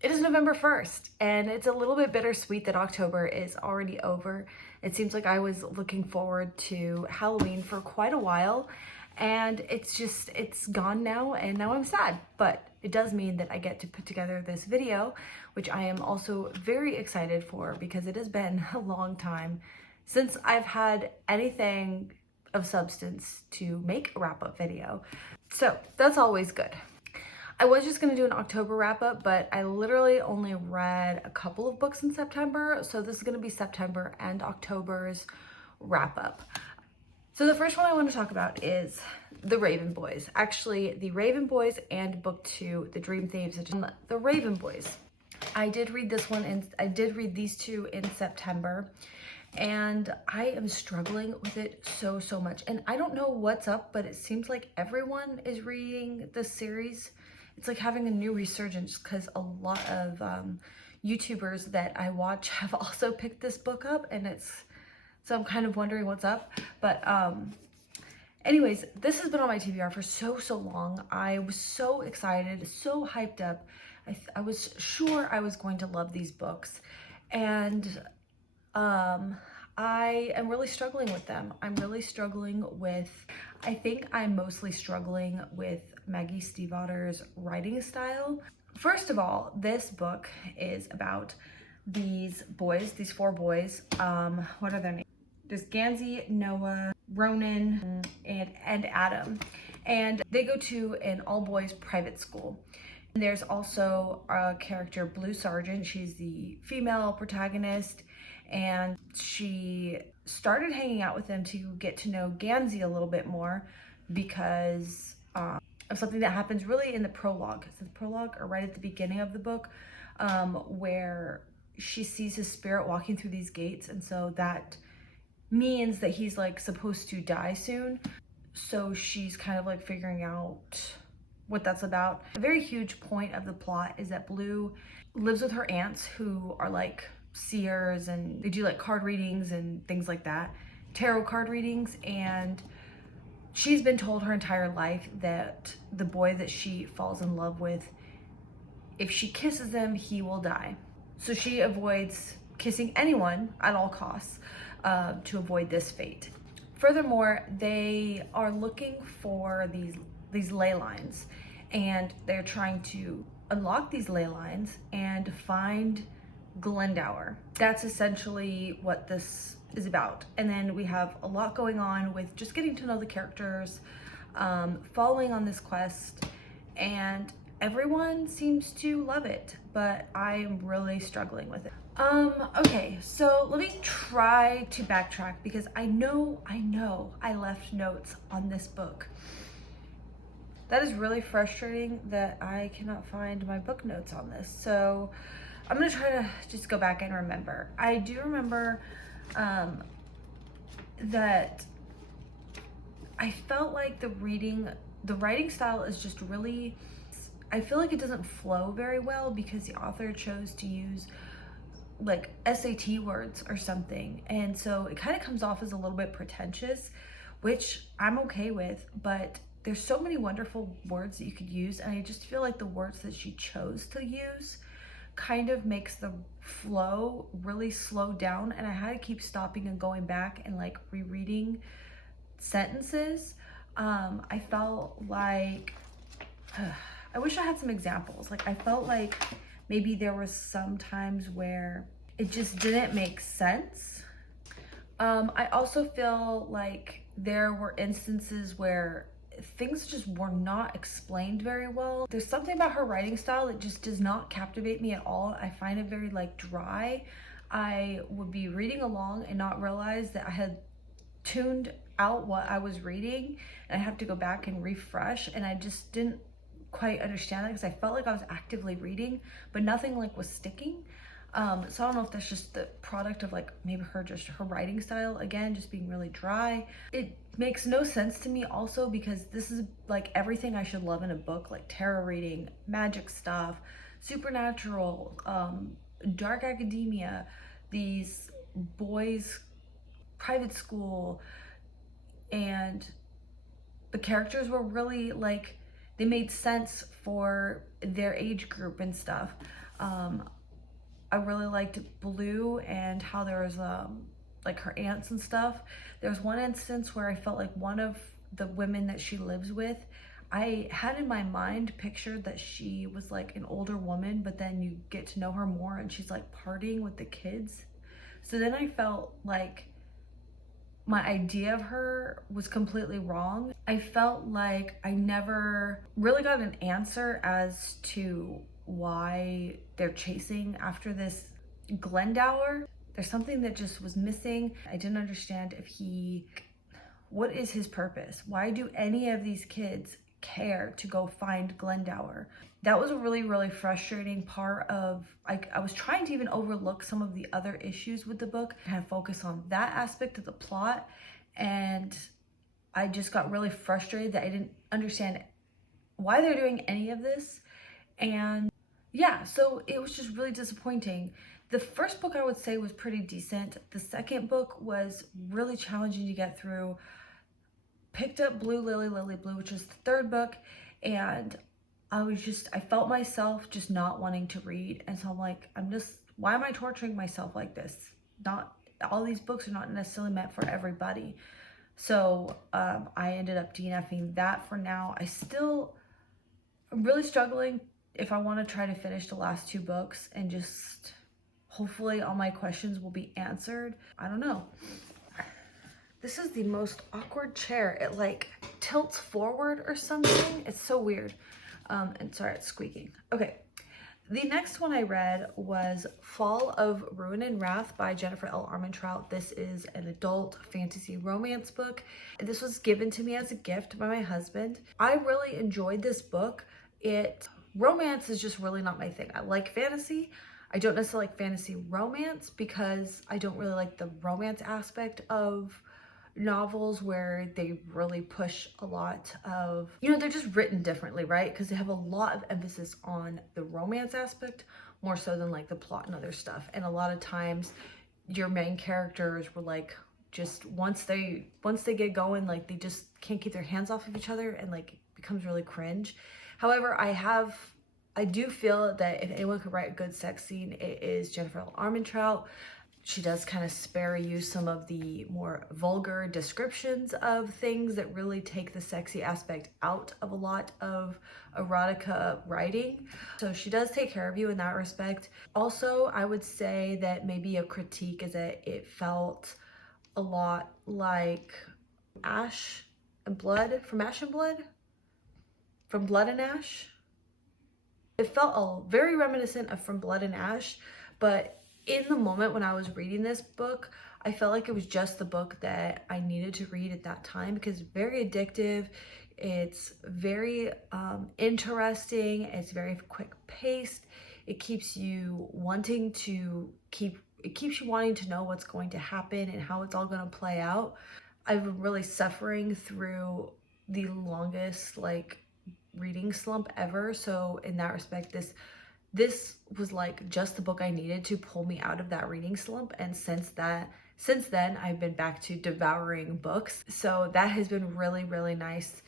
It is November 1st, and it's a little bit bittersweet that October is already over. It seems like I was looking forward to Halloween for quite a while, and it's gone now, and now I'm sad. But it does mean that I get to put together this video, which I am also very excited for because it has been a long time since I've had anything of substance to make a wrap-up video. So that's always good. I was just gonna do an October wrap up, but I literally only read a couple of books in September. So this is gonna be September and October's wrap up. So the first one I want to talk about is The Raven Boys. Actually, The Raven Boys and book 2, The Dream Thieves. The Raven Boys. I did read this one and I did read these two in September, and I am struggling with it so much. And I don't know what's up, but it seems like everyone is reading this series. It's like having a new resurgence because a lot of YouTubers that I watch have also picked this book up, and so I'm kind of wondering what's up. But anyways, this has been on my TBR for so long. I was so excited, so hyped up. I was sure I was going to love these books, and I am really struggling with them. I think I'm mostly struggling with Maggie Steivater's writing style. First of all, this book is about these boys, these 4 boys. What are their names? There's Gansey, Noah, Ronan, and Adam. And they go to an all-boys private school. And there's also a character, Blue Sergeant. She's the female protagonist, and she started hanging out with them to get to know Gansey a little bit more because of something that happens really in the prologue. So the prologue, or right at the beginning of the book, where she sees his spirit walking through these gates, and so that means that he's like supposed to die soon. So she's kind of like figuring out what that's about. A very huge point of the plot is that Blue lives with her aunts, who are like seers, and they do like card readings and things like that, tarot card readings. And she's been told her entire life that the boy that she falls in love with, if she kisses him, he will die. So she avoids kissing anyone at all costs to avoid this fate. Furthermore, they are looking for these ley lines, and they're trying to unlock these ley lines and find Glendower. That's essentially what this is about. And then we have a lot going on with just getting to know the characters, following on this quest, and everyone seems to love it, but I'm really struggling with it. Okay, so let me try to backtrack because I know I left notes on this book. That is really frustrating that I cannot find my book notes on this. So I'm gonna try to just go back and remember. I do remember that I felt like the writing style is just really, I feel like it doesn't flow very well because the author chose to use like SAT words or something. And so it kind of comes off as a little bit pretentious, which I'm okay with, but there's so many wonderful words that you could use. And I just feel like the words that she chose to use kind of makes the flow really slow down. And I had to keep stopping and going back and like rereading sentences. I felt like, I wish I had some examples. Like I felt like maybe there was some times where it just didn't make sense. I also feel like there were instances where things just were not explained very well. There's something about her writing style that just does not captivate me at all. I find it very like dry. I would be reading along and not realize that I had tuned out what I was reading, and I have to go back and refresh, and I just didn't quite understand that because I felt like I was actively reading, but nothing like was sticking. So I don't know if that's just the product of like maybe her writing style, again, just being really dry. It makes no sense to me also because this is like everything I should love in a book, like tarot reading, magic stuff, supernatural, dark academia, these boys private school, and the characters were really like, they made sense for their age group and stuff. I really liked Blue and how there was like her aunts and stuff. There was one instance where I felt like one of the women that she lives with, I had in my mind pictured that she was like an older woman, but then you get to know her more and she's like partying with the kids. So then I felt like my idea of her was completely wrong. I felt like I never really got an answer as to why they're chasing after this Glendower. There's something that just was missing. I didn't understand what is his purpose? Why do any of these kids care to go find Glendower? That was a really, really frustrating part of, like, I was trying to even overlook some of the other issues with the book and have focus on that aspect of the plot. And I just got really frustrated that I didn't understand why they're doing any of this. And yeah, so it was just really disappointing. The first book I would say was pretty decent. The second book was really challenging to get through. Picked up Blue Lily Lily Blue, which is the third book, and I felt myself just not wanting to read. And so I'm like, why am I torturing myself like this? Not all these books are not necessarily meant for everybody. So I ended up DNFing that for now. I'm really struggling if I want to try to finish the last two books and just hopefully all my questions will be answered. I don't know. This is the most awkward chair. It like tilts forward or something. It's so weird. And sorry, it's squeaking. Okay. The next one I read was Fall of Ruin and Wrath by Jennifer L. Armentrout. This is an adult fantasy romance book. This was given to me as a gift by my husband. I really enjoyed this book. Romance is just really not my thing. I like fantasy. I don't necessarily like fantasy romance because I don't really like the romance aspect of novels where they really push a lot of, they're just written differently, right? Because they have a lot of emphasis on the romance aspect more so than like the plot and other stuff. And a lot of times your main characters were like, just once they get going, like they just can't keep their hands off of each other and like it becomes really cringe. However, I do feel that if anyone could write a good sex scene, it is Jennifer L. Armentrout. She does kind of spare you some of the more vulgar descriptions of things that really take the sexy aspect out of a lot of erotica writing. So she does take care of you in that respect. Also, I would say that maybe a critique is that it felt a lot like Ash and Blood, from Ash and Blood? From Blood and Ash? It felt very reminiscent of From Blood and Ash, but in the moment when I was reading this book, I felt like it was just the book that I needed to read at that time because it's very addictive. It's very interesting. It's very quick paced. It keeps you wanting to know what's going to happen and how it's all going to play out. I've been really suffering through the longest reading slump ever. So in that respect, this was like just the book I needed to pull me out of that reading slump. And since then, I've been back to devouring books. So that has been really, really nice.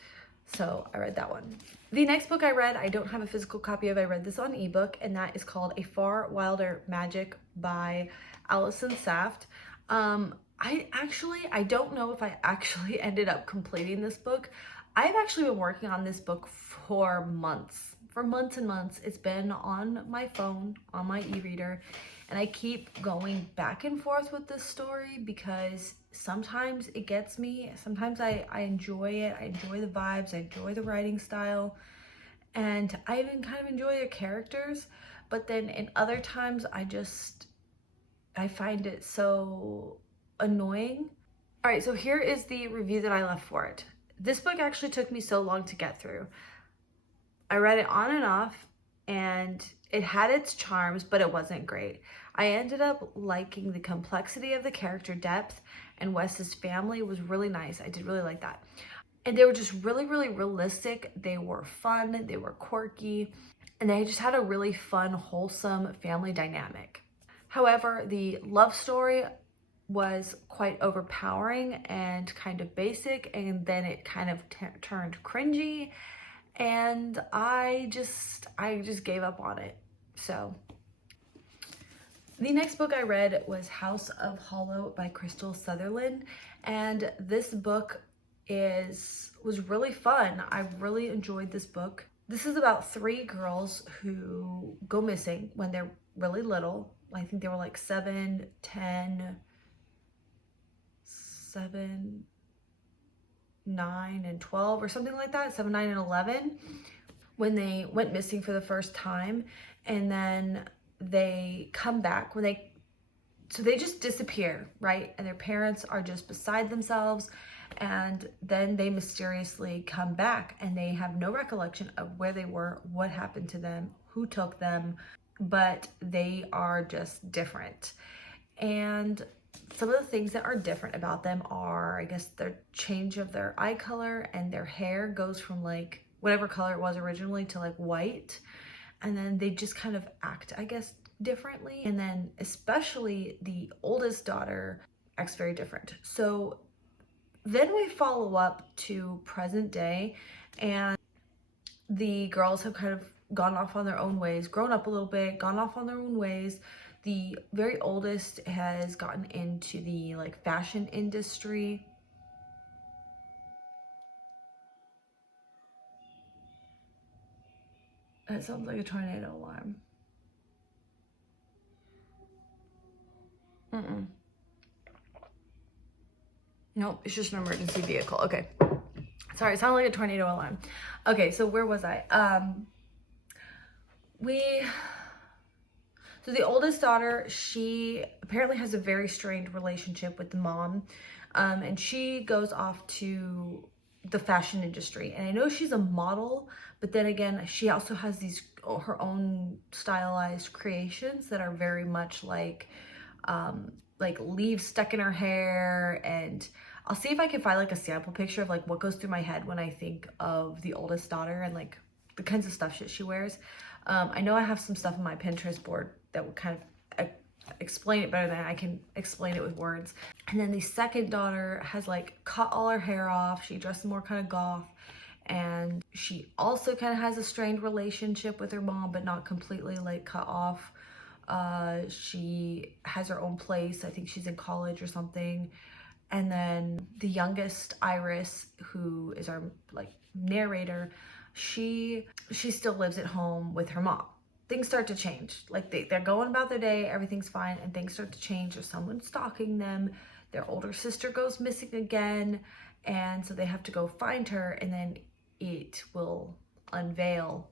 So I read that one. The next book I read, I don't have a physical copy of. I read this on ebook, and that is called A Far Wilder Magic by Allison Saft. I don't know if I actually ended up completing this book. I've actually been working on this book for months and months. It's been on my phone, on my e-reader, and I keep going back and forth with this story because sometimes it gets me. Sometimes I enjoy it. I enjoy the vibes. I enjoy the writing style, and I even kind of enjoy the characters. But then in other times, I find it so annoying. All right, so here is the review that I left for it. This book actually took me so long to get through. I read it on and off, and it had its charms, but it wasn't great. I ended up liking the complexity of the character depth, and Wes's family was really nice. I did really like that. And they were just really, really realistic. They were fun, they were quirky, and they just had a really fun, wholesome family dynamic. However, the love story was quite overpowering and kind of basic, and then it kind of turned cringy. and I just gave up on it. So the next book I read was House of Hollow by Krystal Sutherland, and this book was really fun. I really enjoyed this book. This is about 3 girls who go missing when they're really little. I think they were like 7, 10, 7, 9, and 12 or something like that. 7, 9, and 11 when they went missing for the first time, and then they come back so they just disappear, right? And their parents are just beside themselves, and then they mysteriously come back and they have no recollection of where they were, what happened to them, who took them, but they are just different. And some of the things that are different about them are, I guess, their change of their eye color, and their hair goes from like whatever color it was originally to like white. And then they just kind of act, I guess, differently. And then especially the oldest daughter acts very different. So then we follow up to present day, and the girls have kind of gone off on their own ways, grown up a little bit, gone off on their own ways. The very oldest has gotten into the like fashion industry. That sounds like a tornado alarm. Nope, it's just an emergency vehicle. Okay. Sorry, it sounded like a tornado alarm. Okay, so where was I? So the oldest daughter, she apparently has a very strained relationship with the mom. And she goes off to the fashion industry. And I know she's a model, but then again, she also has her own stylized creations that are very much like leaves stuck in her hair. And I'll see if I can find like a sample picture of like what goes through my head when I think of the oldest daughter and like the kinds of stuff she wears. I know I have some stuff on my Pinterest board that would kind of explain it better than I can explain it with words. And then the second daughter has like cut all her hair off. She dresses more kind of goth, and she also kind of has a strained relationship with her mom, but not completely like cut off. She has her own place. I think she's in college or something. And then the youngest, Iris, who is our like narrator, she still lives at home with her mom. Things start to change. Like they're going about their day, everything's fine, and things start to change. There's someone stalking them. Their older sister goes missing again, and so they have to go find her, and then it will unveil.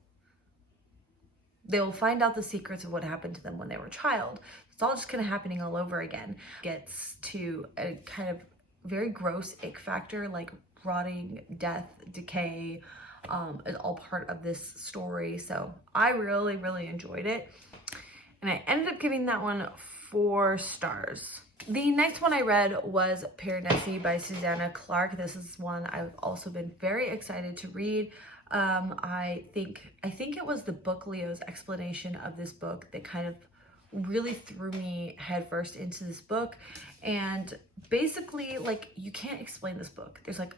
They will find out the secrets of what happened to them when they were a child. It's all just kind of happening all over again. Gets to a kind of very gross ick factor, like rotting, death, decay, is all part of this story. So I really, really enjoyed it. And I ended up giving that one 4 stars. The next one I read was Piranesi by Susanna Clark. This is one I've also been very excited to read. I think it was the Book Leo's explanation of this book that kind of really threw me headfirst into this book. And basically, like, you can't explain this book. There's like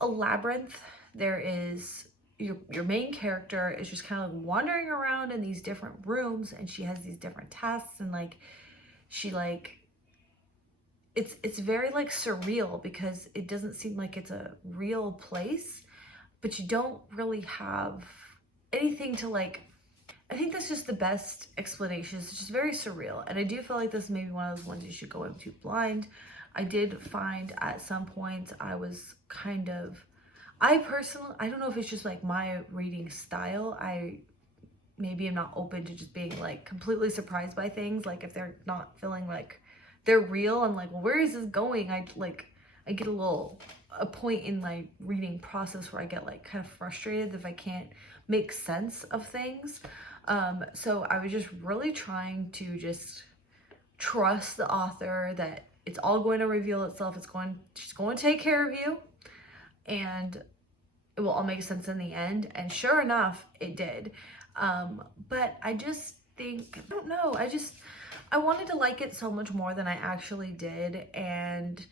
a labyrinth. There is your main character is just kind of like wandering around in these different rooms, and she has these different tasks, and like she like it's very like surreal because it doesn't seem like it's a real place, but you don't really have anything to like. I think that's just the best explanation. It's just very surreal, and I do feel like this may be one of those ones you should go into blind. I did find at some points I was kind of, I don't know if it's just like my reading style. Maybe I'm not open to just being like completely surprised by things. Like if they're not feeling like they're real, I'm like, well, where is this going? I get a point in my reading process where I get like kind of frustrated if I can't make sense of things. So I was just really trying to just trust the author that it's all going to reveal itself. She's going to take care of you, and it will all make sense in the end. And sure enough, it did. But I just think, I don't know, I wanted to like it so much more than I actually did. And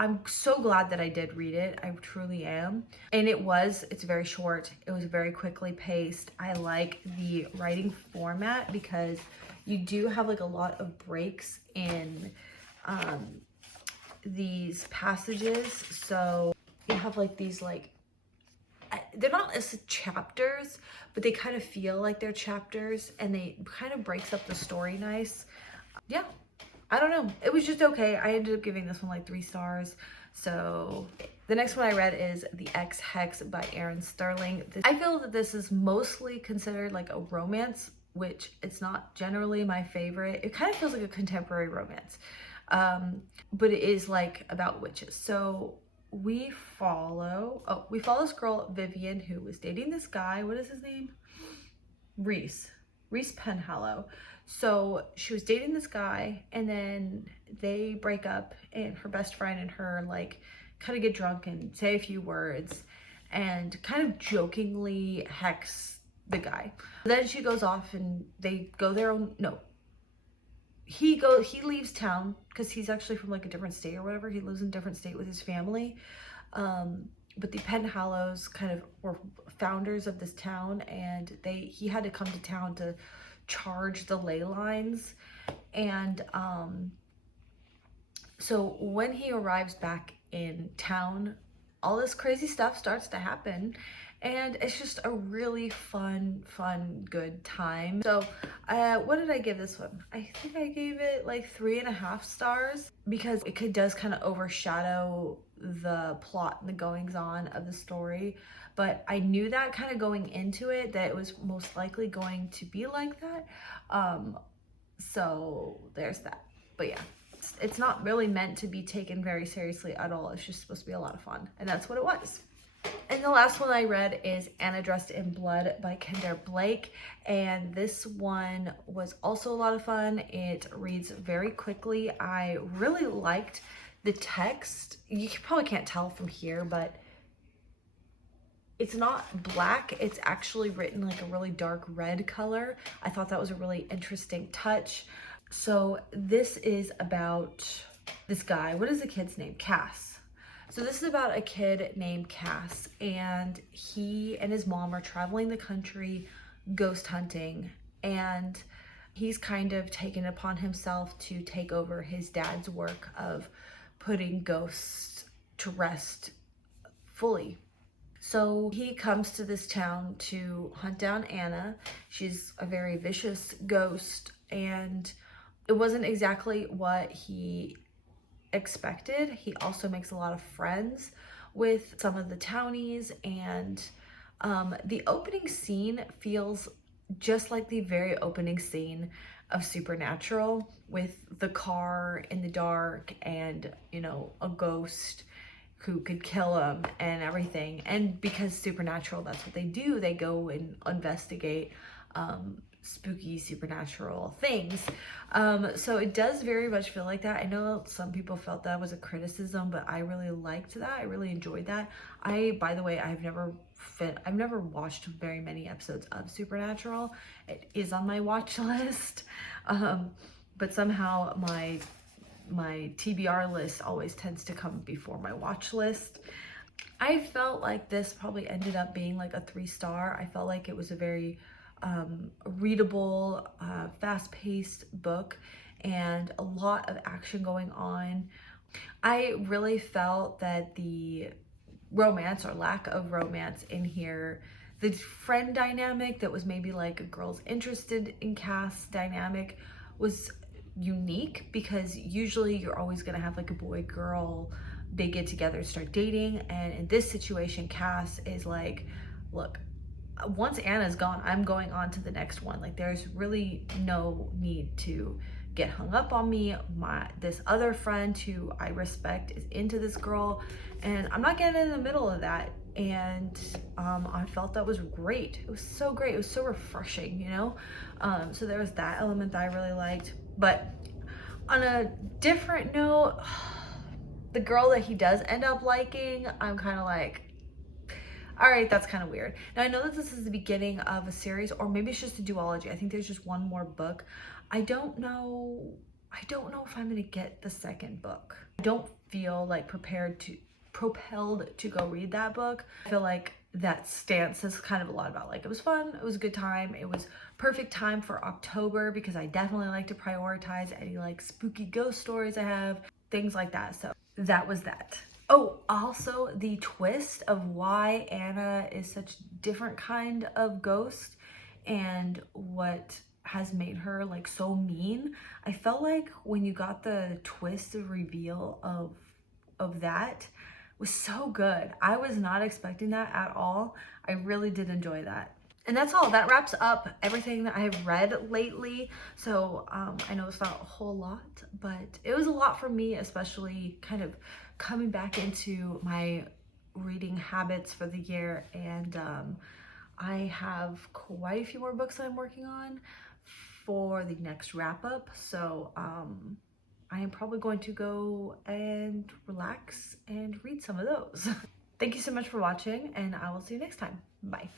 I'm so glad that I did read it. I truly am. And it's very short. It was very quickly paced. I like the writing format because you do have like a lot of breaks in these passages. So you have like these like, they're not as chapters, but they kind of feel like they're chapters, and they kind of breaks up the story nice. Yeah, I don't know. It was just okay. I ended up giving this one like 3 stars. So the next one I read is The Ex Hex by Erin Stirling. I feel that this is mostly considered like a romance, which it's not generally my favorite. It kind of feels like a contemporary romance, but it is like about witches. So we follow this girl, Vivian, who was dating this guy. What is his name? Reese Penhallow. So she was dating this guy, and then they break up, and her best friend and her like kind of get drunk and say a few words and kind of jokingly hex the guy. Then she goes off and they go their own, no, he leaves town because he's actually from like a different state or whatever. He lives in a different state with his family. But the Penhallows kind of were founders of this town, and he had to come to town to charge the ley lines. And so when he arrives back in town, all this crazy stuff starts to happen, and it's just a really fun, good time. So what did I give this one? I think I gave it like 3.5 stars because it does kind of overshadow the plot and the goings on of the story. But I knew that kind of going into it, that it was most likely going to be like that. So there's that. But yeah, it's not really meant to be taken very seriously at all. It's just supposed to be a lot of fun, and that's what it was. And the last one I read is Anna Dressed in Blood by Kedare Blake, and this one was also a lot of fun. It reads very quickly. I really liked the text. You probably can't tell from here, but it's not black. It's actually written like a really dark red color. I thought that was a really interesting touch. So this is about this guy. What is the kid's name? Cass. So this is about a kid named Cass, and he and his mom are traveling the country ghost hunting, and he's kind of taken upon himself to take over his dad's work of putting ghosts to rest fully. So he comes to this town to hunt down Anna. She's a very vicious ghost, and it wasn't exactly what he expected. He also makes a lot of friends with some of the townies, and the opening scene feels just like the very opening scene of Supernatural, with the car in the dark and, you know, a ghost who could kill him and everything. And because Supernatural, that's what they do, they go and investigate spooky supernatural things. So it does very much feel like that. I know some people felt that was a criticism, but I really liked that. I really enjoyed that. By the way, I've never watched very many episodes of Supernatural. It is on my watch list, but somehow my TBR list always tends to come before my watch list. I felt like this probably ended up being like a 3-star. I felt like it was a very readable, fast-paced book, and a lot of action going on. I really felt that the romance or lack of romance in here, the friend dynamic that was maybe like a girl's interested in Cass dynamic, was unique, because usually you're always gonna have like a boy girl, they get together, start dating, and in this situation Cass is like, look, once Anna's gone, I'm going on to the next one. Like, there's really no need to get hung up on me. This other friend who I respect is into this girl, and I'm not getting in the middle of that. And I felt that was great. It was so great. It was so refreshing, you know? So there was that element that I really liked. But on a different note, the girl that he does end up liking, I'm kind of like, all right, that's kind of weird. Now, I know that this is the beginning of a series, or maybe it's just a duology. I think there's just one more book. I don't know I don't know if I'm gonna get the second book. I don't feel like propelled to go read that book. I feel like that stance says kind of a lot about, like, it was fun, it was a good time, it was perfect time for October because I definitely like to prioritize any like spooky ghost stories I have, things like that. So that was that. Oh, also the twist of why Anna is such different kind of ghost and what has made her like so mean. I felt like when you got the twist, the reveal of that was so good. I was not expecting that at all. I really did enjoy that. And that's all. That wraps up everything that I have read lately. So I know it's not a whole lot, but it was a lot for me, especially kind of coming back into my reading habits for the year. And I have quite a few more books that I'm working on for the next wrap up. So I am probably going to go and relax and read some of those. Thank you so much for watching, and I will see you next time. Bye.